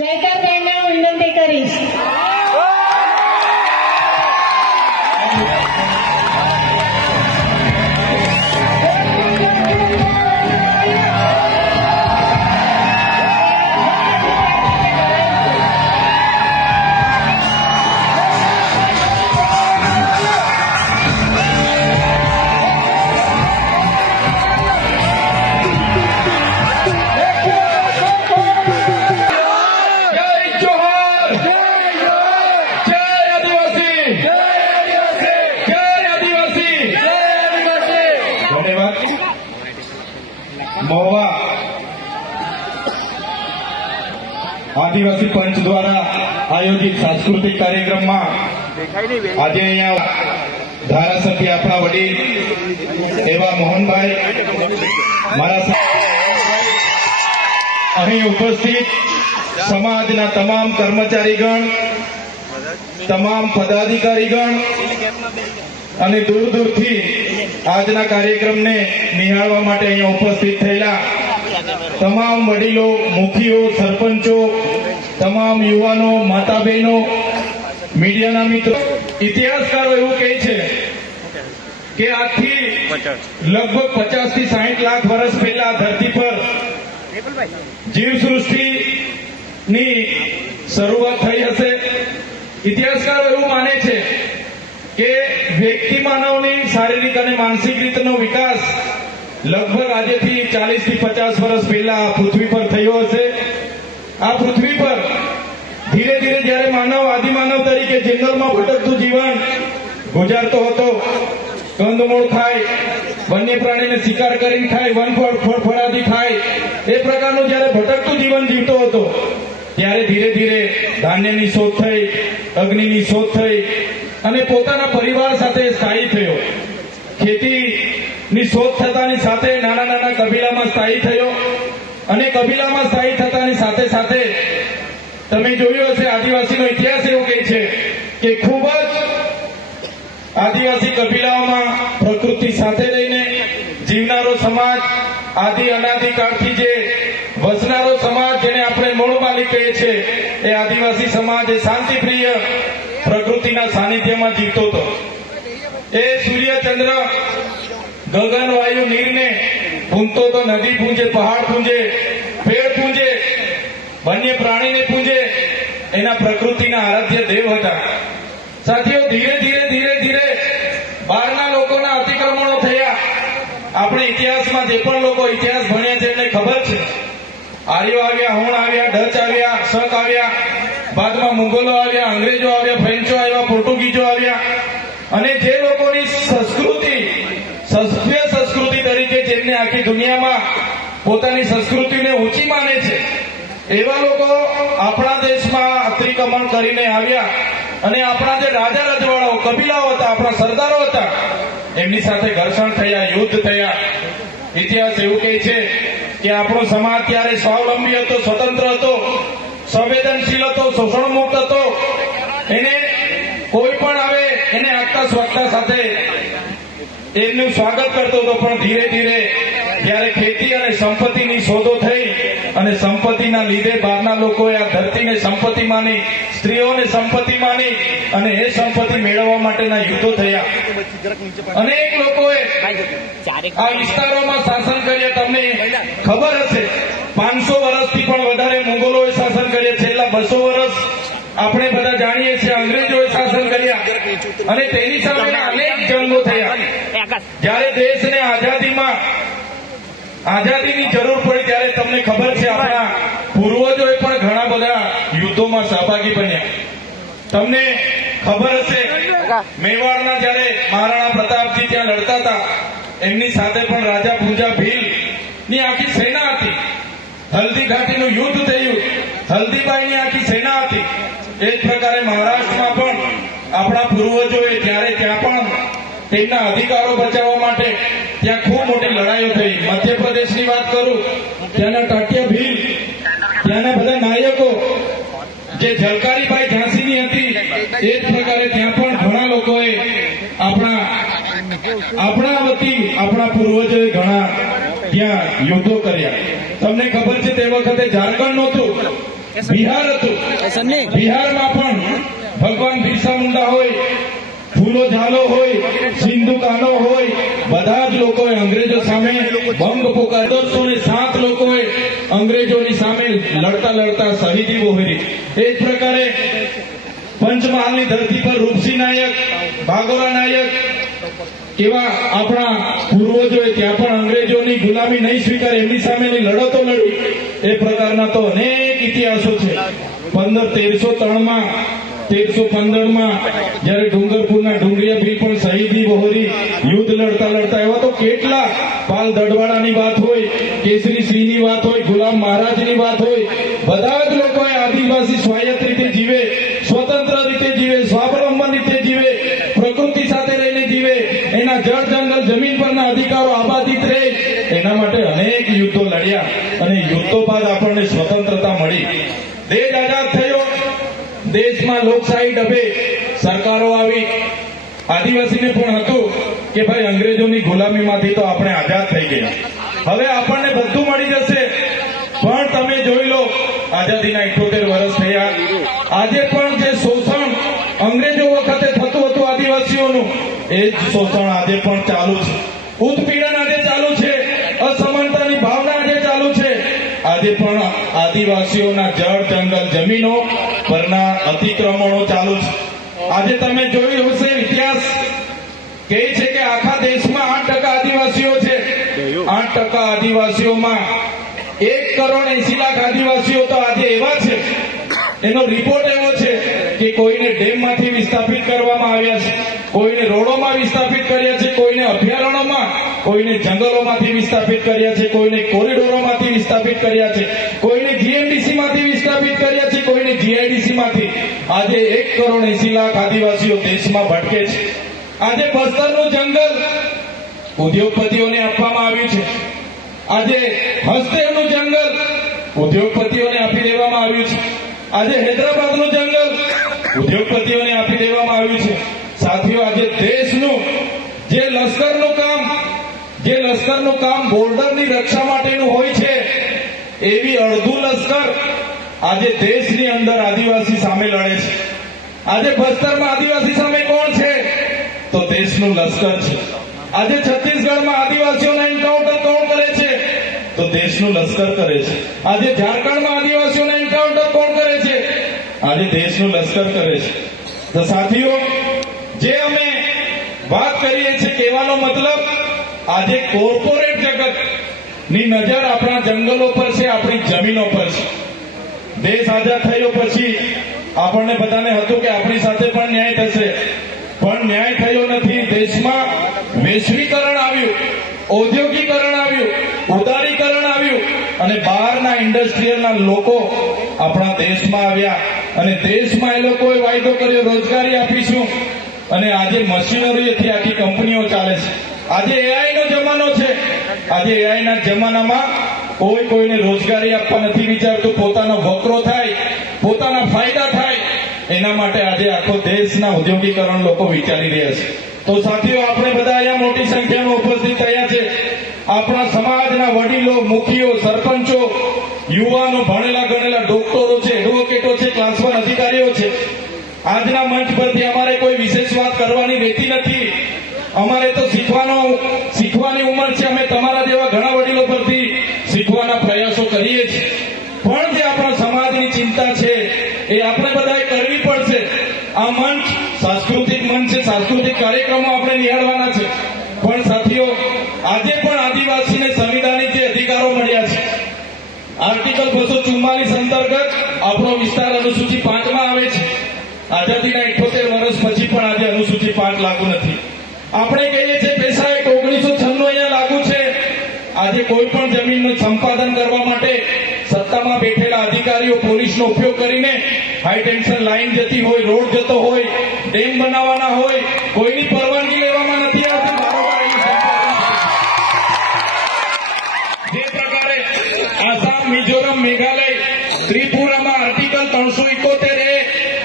જયકારબેનને હું વિનંતી કરીશ. મહુવા આદિવાસી પંચ દ્વારા આયોજિત સાંસ્કૃતિક કાર્યક્રમમાં આજે અહીંયા ધારાસભ્ય આપણા વડીલ એવા મોહનભાઈ મારા અહીં ઉપસ્થિત સમાજના તમામ કર્મચારીગણ, તમામ પદાધિકારીગણ અને દૂર દૂરથી આજના કાર્યક્રમને નિહાળવા માટે અહીંયા ઉપસ્થિત થયેલા તમામ વડીલો, મુખીઓ, સરપંચો, તમામ યુવાનો, માતા બહેનો, મીડિયાના મિત્રો, ઇતિહાસકારો એવું કહે છે કે આજથી લગભગ 50 થી 60 લાખ વર્ષ પહેલા ધરતી પર જીવસૃષ્ટિની શરૂઆત થઈ હશે. ઇતિહાસકારો એવું માને છે કે વ્યક્તિ માનવની શારીરિક અને માનસિક રીતનો વિકાસ લગભગ આજેથી 40 થી 50 વર્ષ પહેલા પૃથ્વી પર થયો હશે. આ પૃથ્વી પર ધીરે ધીરે જ્યારે માનવ આદિમાનવ તરીકે જંગલમાં ભટકતું જીવન ગુજારતો હતો, કંદમૂળ ખાય, વન્ય પ્રાણીને શિકાર કરીને ખાય, વનફળ ફળફળાદી ખાય, એ પ્રકારનું જ્યારે ભટકતું જીવન જીવતો હતો ત્યારે ધીરે ધીરે ધાન્યની શોધ થઈ, અગ્નિની શોધ થઈ અને પોતાના પરિવાર સાથે સ્થાયી થયો. ખેતીની શોધ થતાની સાથે નાના નાના કબીલામાં સ્થાયી થયો અને કબીલામાં સ્થાયી થતાની સાથે સાથે તમે જોયું હશે આદિવાસીનો ઇતિહાસ એવો કહે છે કે ખૂબ જ આદિવાસી કબીલાઓમાં પ્રકૃતિ સાથે રહીને જીવનારો સમાજ, આદિ અનાદિકાળથી જે વસનારો સમાજ, જેને આપણે મૂળ માલિક કહીએ છીએ, એ આદિવાસી સમાજ એ શાંતિપ્રિય પ્રકૃતિના સાનિધ્યમાં જીવતો હતો. એ સૂર્ય, ચંદ્ર, ગગન, વાયુ, નીરને પૂંજતો હતો. નદી પૂંજે, પહાડ પૂંજે, પેડ પૂંજે, વન્ય પ્રાણીને પૂંજે. એના પ્રકૃતિના આરાધ્ય દેવ હતા. સાથીઓ, ધીરે ધીરે ધીરે ધીરે બહારના લોકોના અતિક્રમણો થયા. આપણે ઇતિહાસમાં જે પણ લોકો ઇતિહાસ ભણ્યા છે એમને ખબર છે, આર્યો આવ્યા, હોણ આવ્યા, ડચ આવ્યા, શક આવ્યા, બાદમાં મુગલો આવ્યા, અંગ્રેજો આવ્યા, ફ્રેન્ચો આવ્યા, પોર્ટુગીઝો આવ્યા અને જે લોકોની સંસ્કૃતિ સભ્ય સંસ્કૃતિ તરીકે જેમને આખી દુનિયામાં પોતાની સંસ્કૃતિને ઊંચી માને છે એવા લોકો આપણા દેશમાં અતિક્રમણ કરીને આવ્યા અને આપણા જે રાજા રજવાડાઓ, કબીલાઓ હતા, આપણા સરદારો હતા, એમની સાથે ઘર્ષણ થયા, યુદ્ધ થયા. ઇતિહાસ એવું કહે છે કે આપણો સમાજ ત્યારે સ્વાવલંબી હતો, સ્વતંત્ર હતો, સંવેદનશીલ હતો, શોષણ મુક્ત હતો. એને કોઈ પણ આવે એને આગતા સ્વાગતા સાથે એમનું સ્વાગત કરતો હતો. પણ ધીરે ધીરે જ્યારે ખેતી અને સંપત્તિની શોધો થઈ અને સંપત્તિના લીધે બહારના લોકોએ આ ધરતીને સંપત્તિ માની, સ્ત્રીઓને સંપત્તિ માની અને એ સંપત્તિ મેળવવા માટેના યુદ્ધો થયા. અનેક લોકોએ આ વિસ્તારોમાં શાસન કર્યા. તમને ખબર હશે 500 વર્ષથી પણ વધારે મુગલોએ શાસન કર્યા. છેલ્લા 200 વર્ષ આપણે બધા જાણીએ છીએ અંગ્રેજોએ શાસન કર્યા અને તેની સામેના અનેક જંગો થયા. જ્યારે દેશને આઝાદીની જરૂર પડી ત્યારે તમને ખબર છે આપણા પૂર્વજોએ પણ ઘણા બધા યુદ્ધોમાં સહભાગી બન્યા. તમને ખબર હશે મેવાડના જ્યારે મહારાણા પ્રતાપજી ત્યાં લડતા હતા, એમની સાથે પણ રાજા પૂંજા ભીલ ની આખી સેના હતી. હલ્દી ઘાટીનું યુદ્ધ થયું, હલ્દીબાઈની આખી સેના હતી. એ જ પ્રકારે મહારાષ્ટ્રમાં પણ આપણા પૂર્વજોએ ત્યારે ત્યાં પણ તેમના અધિકારો બચાવવા માટે ત્યાં ખૂબ મોટી લડાઈઓ થઈ. મધ્યપ્રદેશની વાત કરું, ત્યાંના ટાટિયા ભીલ, ત્યાંના બધા નાયકો, જે ઝલકારીબાઈ ઝાંસીની હતી, એ જ પ્રકારે ત્યાં પણ ઘણા લોકોએ આપણા વતી આપણા પૂર્વજોએ ઘણા ત્યાં યુદ્ધો કર્યા. તમને ખબર છે તે વખતે ઝારખંડ નહોતું, બિહાર હતું. બિહારમાં પણ ભગવાન બિરસા મુંડા હોય, ફૂલો ઝાલો હોય, સિંધુ કાનો હોય, બધા જ લોકોએ અંગ્રેજો સામે બંગ પોકાર 7 લોકોએ અંગ્રેજોની સામે લડતા લડતા શહીદી વહોરી. એ જ પ્રકારે પંચમહાલની ધરતી પર રૂપસિંહ નાયક, ભાગોરા નાયક એવા આપણા પૂર્વજોએ ત્યાં પણ અંગ્રેજોની ગુલામી નહીં સ્વીકારી, એમની સામેની લડતો લડી. એ પ્રકારના તો અનેક ઇતિહાસો છે. 1303માં 1315માં જયારે ડુંગરપુરના ડુંગરિયા ભીલ પણ શહીદી વહોરી, યુદ્ધ લડતા લડતા. એવા તો કેટલા, પાલ દડવાડાની વાત હોય, કેસરી સિંહની વાત હોય, ગુલામ મહારાજની વાત હોય, બધા જ લોકોએ આદિવાસી સ્વાયત્ત રીતે જીવે, સ્વતંત્ર રીતે જીવે, સ્વાવલંબન રીતે જીવે, પ્રકૃતિ સાથે રહીને જીવે, એના જળ જંગલ જમીન પરના અધિકારો આબાદિત રહે, એના માટે અનેક યુદ્ધો લડ્યા. અને યુદ્ધો બાદ આપણને સ્વતંત્રતા મળી, દેશ આઝાદ થયો. દેશમાં લોકશાહી ડબે સરકારો આવી. આદિવાસીને પણ હતું કે ભાઈ અંગ્રેજોની ગુલામીમાંથી તો આપણે આઝાદ થઈ ગયા, હવે આપણને બધું મળી જશે. પણ તમે જોઈ લો, આઝાદીના 78 વર્ષ થયા, આજે પણ જે શોષણ અંગ્રેજો વખતે થતું હતું આદિવાસીઓનું, એ જ શોષણ આજે પણ ચાલુ છે. ઉત્પીડન આજે ચાલુ છે, અસમાનતાની ભાવના આજે ચાલુ છે. આજે પણ આદિવાસીઓના જળ જંગલ જમીનો પરના અતિક્રમણો ચાલુ છે. આજે તમે જોયું હશે, ઇતિહાસ કહે છે કે આખા દેશમાં 8% આદિવાસીઓ છે. 8% આદિવાસીઓમાં 1,80,00,000 આદિવાસીઓ તો આજે એવા છે, એનો રિપોર્ટ એવો છે કે કોઈને ડેમમાંથી વિસ્થાપિત કરવામાં આવ્યા છે, કોઈને રોડોમાં વિસ્થાપિત કર્યા છે, કોઈને અભયારણ્યોમાં, કોઈને જંગલોમાંથી વિસ્થાપિત કર્યા છે, કોઈને કોરિડોરોમાંથી વિસ્થાપિત કર્યા છે, કોઈને જીએમડીસી માંથી વિસ્થાપિત કર્યા છે, કોઈને જીઆઈડીસી માંથી. આજે 1,80,00,000 આદિવાસીઓ દેશમાં ભટકે છે. આજે બસ્તરનું જંગલ ઉદ્યોગપતિઓને આપવામાં આવ્યું છે. આજે હસ્તેવનું જંગલ ઉદ્યોગપતિઓને આપી દેવામાં આવ્યું છે. આજે હૈદરાબાદનું જંગલ ઉદ્યોગપતિઓને આપી દેવામાં આવ્યું છે. સાથીઓ, આજે દેશનું જે લશ્કરનું કામ બોર્ડરની રક્ષા માટેનું હોય છે, એવી અડધું લશ્કર આજે દેશની અંદર આદિવાસી સામે લડે છે. આજે બસ્તરમાં આદિવાસી સામે કોણ છે? તો દેશનું લશ્કર છે. આજે છત્તીસગઢમાં આદિવાસીઓના એન્કાઉન્ટર કોણ કરે છે? તો દેશનું લશ્કર કરે છે. આજે ઝારખંડમાં આદિવાસીઓના એન્કાઉન્ટર કોણ કરે છે? આજે દેશનું લશ્કર કરે છે. તો સાથીઓ, જે અમે વાત કરીએ છીએ, કહેવાનો મતલબ, આજે કોર્પોરેટ જગતની નજર આપણા જંગલો પર છે, આપણી જમીનો પર છે. દેશ આઝાદ થયો પછી આપણને બધાને હતું કે આપણી સાથે પણ ન્યાય થશે, પણ ન્યાય થયો નથી. દેશમાં વૈશ્વિકરણ આવ્યું, ઔદ્યોગિકરણ આવ્યું, ઉદારીકરણ આવ્યું, અને બહારના ઇન્ડસ્ટ્રીયલના લોકો આપણા દેશમાં આવ્યા, અને દેશમાં એ લોકોએ વાયદો કર્યો, રોજગારી આપીશું. અને આજે મશીનરીથી આખી કંપનીઓ ચાલે છે. આજે એઆઈ નો જમાનો છે. આજે એઆઈ ના જમાનામાં કોઈ કોઈને રોજગારી આપવા નથી વિચારતું. પોતાનો વકરો થાય, પોતાના ફાયદા થાય, એના માટે આજે આખો દેશના ઔદ્યોગિકરણ લોકો વિચારી રહ્યા છે. તો સાથીઓ, આપણે બધા અહીંયા મોટી સંખ્યામાં ઉપસ્થિત થયા છે. આપણા સમાજના વડીલો, મુખીઓ, સરપંચો, યુવાનો, ભણેલા ગણેલા ડોક્ટરો છે, એડવોકેટો છે, ક્લાસ 1 અધિકારીઓ છે. આજના મંચ પરથી અમારે કોઈ વિશેષ વાત કરવાની રહેતી નથી. અમારે તો શીખવાની ઉંમર છે. અમે તમારા જેવા ઘણા વડીલો પરથી શીખવાના પ્રયાસો કરીએ છીએ. પણ જે આપણા સમાજની ચિંતા છે, એ આપણે બધાએ કરવી પડશે. આ મંચ સાંસ્કૃતિક મંચ છે, સાંસ્કૃતિક કાર્યક્રમો આપણે નિહાળવાના છે. પણ સાથીઓ, આજે પણ આદિવાસીને સંવિધાનિક જે અધિકારો મળ્યા છે, આર્ટિકલ 244 અંતર્ગત આપણો વિસ્તાર અનુસૂચિ 5 માં આવે છે. આઝાદીના 78 વર્ષ પછી પણ આજે અનુસૂચિ 5 લાગુ નથી. આપણે કહીએ છીએ પેશા એક્ટ 1996 અહીંયા લાગુ છે. આજે કોઈ પણ જમીનનું સંપાદન કરવા માટે સત્તામાં બેઠેલા અધિકારીઓ પોલીસનો ઉપયોગ કરીને હાઈ ટેન્શન લાઈન જતી હોય, રોડ જતો હોય, ડેમ બનાવવાના હોય, કોઈની પરવાનગી લેવામાં નથી આવતી. બારોબાર એનું સંપાદન. જે પ્રકારે આસામ, મિઝોરમ, મેઘાલય, ત્રિપુરામાં આર્ટિકલ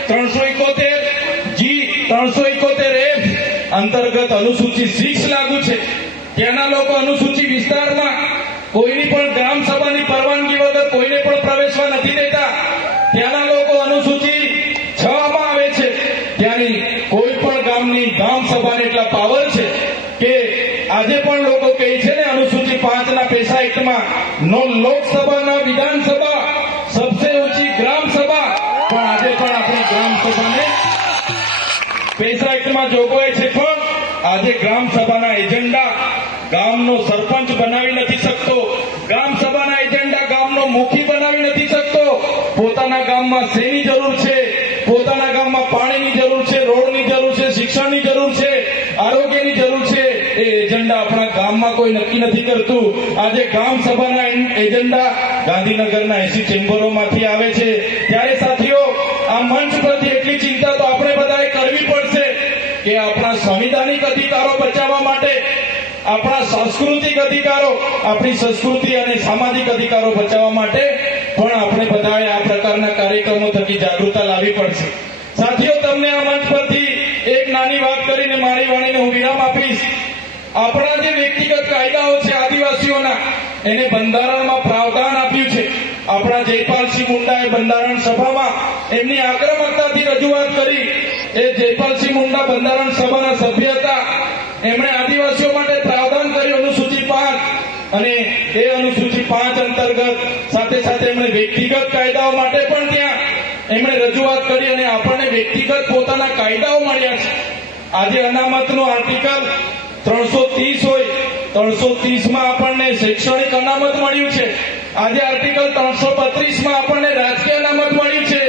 371G, 371F અંતર્ગત અનુસૂચિ 6 લાગુ છે. ત્યાંના લોકો અનુસૂચિ વિસ્તારમાં કોઈની પણ ગ્રામ સભાની પરવાનગી વગર કોઈને પણ પ્રવેશવા નથી દેતા. ત્યાંના લોકો અનુસૂચિ 6 માં આવે છે, ત્યાંની કોઈ પણ ગામની ગામ સભાને એટલા પાવર છે કે આજે પણ લોકો કહે છે ને અનુસૂચિ 5 ના પેશા એક્ટમાં નો લોકસભા ના વિધાનસભા સબસે ઊંચી ગ્રામ સભા, પણ આજે પણ આપણી ગ્રામ સભાને પેશા એક્ટમાં જોગવાઈ છે, પણ આજે ગ્રામ સભાના એજન્ડા ગામનો સરપંચ બનાવી નથી શકતો, ગ્રામ સભાના એજન્ડા ગામનો મુખી બનાવી નથી શકતો. પોતાના ગામમાં શેની જરૂર છે, પોતાના ગામમાં પાણીની જરૂર છે, રોડની જરૂર છે, શિક્ષણની જરૂર છે, આરોગ્યની જરૂર છે, એ એજન્ડા આપણા ગામમાં કોઈ નક્કી નથી કરતું. આજે ગ્રામ સભાના એજન્ડા ગાંધીનગરના 80 ચેમ્બરોમાંથી આવે છે. ત્યારે સાથીઓ, આ મંચ પરથી એટલી ચિંતા તો આપણે બધાએ કરવી પડશે કે આપણા સંવિધાનિક અધિકારો બચાવવા માટે, આપણા સાંસ્કૃતિક અધિકારો, આપણી સંસ્કૃતિ અને સામાજિક અધિકારો બચાવવા માટે પણ આપણે બધાએ આ પ્રકારના કાર્યક્રમો થકી જાગૃતતા લાવવી પડશે. સાથીઓ, તમને આ મંચ પરથી એક નાની વાત કરીને મારી વાણીને હું વિરામ આપીશ. આપણા જે વ્યક્તિગત કાયદાઓ છે આદિવાસીઓના, એને બંધારણમાં પ્રાવધાન આપ્યું છે. આપણા જયપાલસિંહ મુંડાએ બંધારણ સભામાં એમની આક્રમકતાથી રજૂઆત કરી. એ જયપાલસિંહ મુંડા બંધારણ સભાના સભ્ય હતા. એમણે આદિવાસીઓ માટે પ્રાવધાન કર્યું અનુસૂચિ 5, અને એ અનુસૂચિ 5 અંતર્ગત સાથે સાથે એમણે વ્યક્તિગત કાયદાઓ માટે પણ ત્યાં એમણે રજૂઆત કરી અને આપણને વ્યક્તિગત પોતાના કાયદાઓ મળ્યા છે. આજે અનામતનું આર્ટિકલ 330 હોય, 330 માં આપણને શૈક્ષણિક અનામત મળ્યું છે. આજે આર્ટિકલ 332 માં આપણને રાજકીય અનામત મળ્યું છે.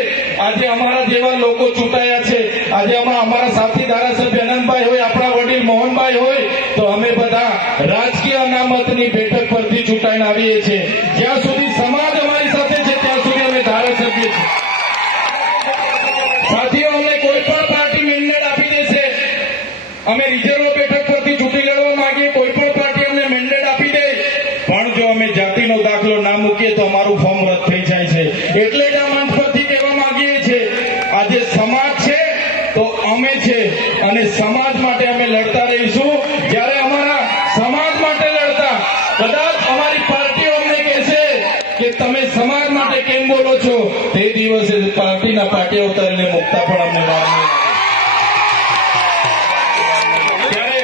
આજે અમારા જેવા લોકો ચૂંટાયા છે. આજે અમારા સાથી ધારાસભ્ય અનંતભાઈ હોય, આપણા વડીલ મોહનભાઈ હોય, તો અમે બધા રાજકીય અનામતની બેઠક પરથી ચૂંટાઈને આવીએ છીએ. જ્યાં સુધી સમાજ અમારી સાથે છે ત્યાં સુધી અમે ધારાસભ્ય છીએ. સાથીઓ, અમને કોઈ પણ પાર્ટી મેન્ડેટ આપી દેશે, અમે રિઝર્વ બેઠક પરથી ચૂંટણી લડવા માંગીએ, કોઈ પણ પાર્ટી અમને મેન્ડેટ આપી દે, પણ જો અમે જાતિનો દાખલો ના મૂકીએ તો અમારું ફોર્મ રદ થઈ જાય છે. એટલે જ આ મંચ પરથી કહેવા માંગીએ છીએ, આજે સમાજ છે તો અમે છે, અને સમાજ માટે અમે લડતા રહીશું. જ્યારે અમારા સમાજ માટે લડતા કદાચ અમારી પાર્ટીઓ અમને કહેશે કે તમે સમાજ માટે કેમ બોલો છો, તે દિવસે પાર્ટીના પાટિયા ઉતારીને મુકતા પણ અમને વાર નહીં લાગે. ત્યારે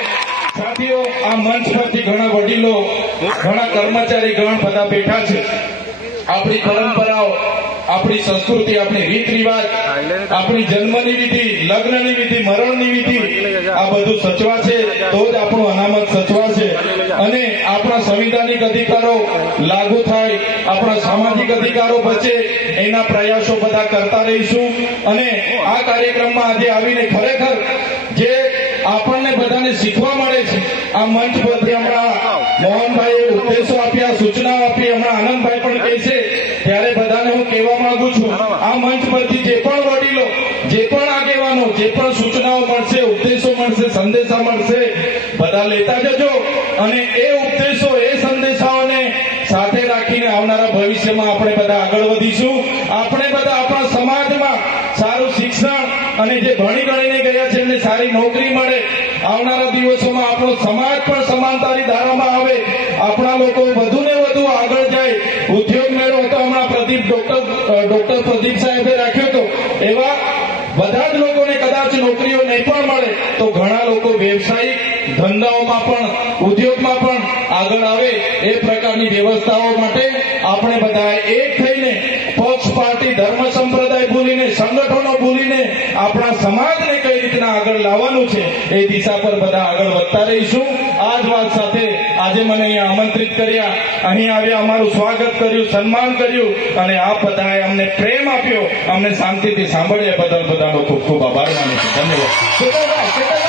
સાથીઓ, આ મંચ પરથી ઘણા વડીલો, ઘણા કર્મચારી ગણ બધા બેઠા છે. આપણી પરંપરાઓ, આપણી સંસ્કૃતિ, આપણી રીત રિવાજ, આપણી જન્મની વિધિ, લગ્નની વિધિ, મરણની વિધિ, આ બધું સચવાશે તો જ આપણું અનામત સચવાશે અને આપણા સંવિધાનિક અધિકારો લાગુ થાય, આપણા સામાજિક અધિકારો બચે, એના પ્રયાસો બધા કરતા રહીશું. અને આ કાર્યક્રમમાં આજે આવીને ખરેખર જે આપણને બધાને શીખવા મળે છે, આ મંચ પરથી હમણાં મોહનભાઈએ ઉપદેશો આપ્યા, સૂચનાઓ આપી, હમણાં આનંદભાઈ પણ કહે છે, ત્યારે બધાને હું કહેવા માંગુ છું, આ મંચ પરથી જે પણ વડીલો, જે પણ આગેવાનો, જે પણ સૂચનાઓ મળશે, ઉપદેશો મળશે, સંદેશા મળશે, બધા લેતા જજો. અને એ ઉપદેશો, એ સંદેશાઓને સાથે રાખીને આવનારા ભવિષ્યમાં આપણે બધા આગળ વધીશું. આપણે બધા આપણા સમાજમાં સારું શિક્ષણ અને જે ભણી ગણીને ગયા છે એમને સારી નોકરી મળે. આવનારા દિવસોમાં આપણો સમાજ પણ સમાનતાની ધારામાં આવે, આપણા લોકો વધુ ને વધુ આગળ જાય. ઉદ્યોગ મેળો હતો હમણાં ડોક્ટર પ્રદીપ સાહેબે રાખ્યો હતો, એવા બધા જ લોકોને કદાચ નોકરીઓ નહીં પણ મળે તો ઘણા લોકો વ્યવસાયિક ધંધાઓમાં પણ, ઉદ્યોગમાં પણ આગળ આવે. એ પ્રકારની વ્યવસ્થાઓ માટે આપણે બધા એક થઈને, પક્ષ, પાર્ટી, ધર્મ, સંપ્રદાય ભૂલીને, સંગઠનો ભૂલીને આપણા સમાજને કઈ રીતના આગળ લાવવાનું છે એ દિશા પર બધા આગળ વધતા રહીશું. આ જ વાત સાથે આજે મને અહીંયા આમંત્રિત કર્યા, અહીં આવ્યા, અમારું સ્વાગત કર્યું, સન્માન કર્યું અને આપ બધાએ અમને પ્રેમ આપ્યો, અમને શાંતિથી સાંભળ્યા બદલ બધાનો ખૂબ ખૂબ આભાર માનું છું. ધન્યવાદ.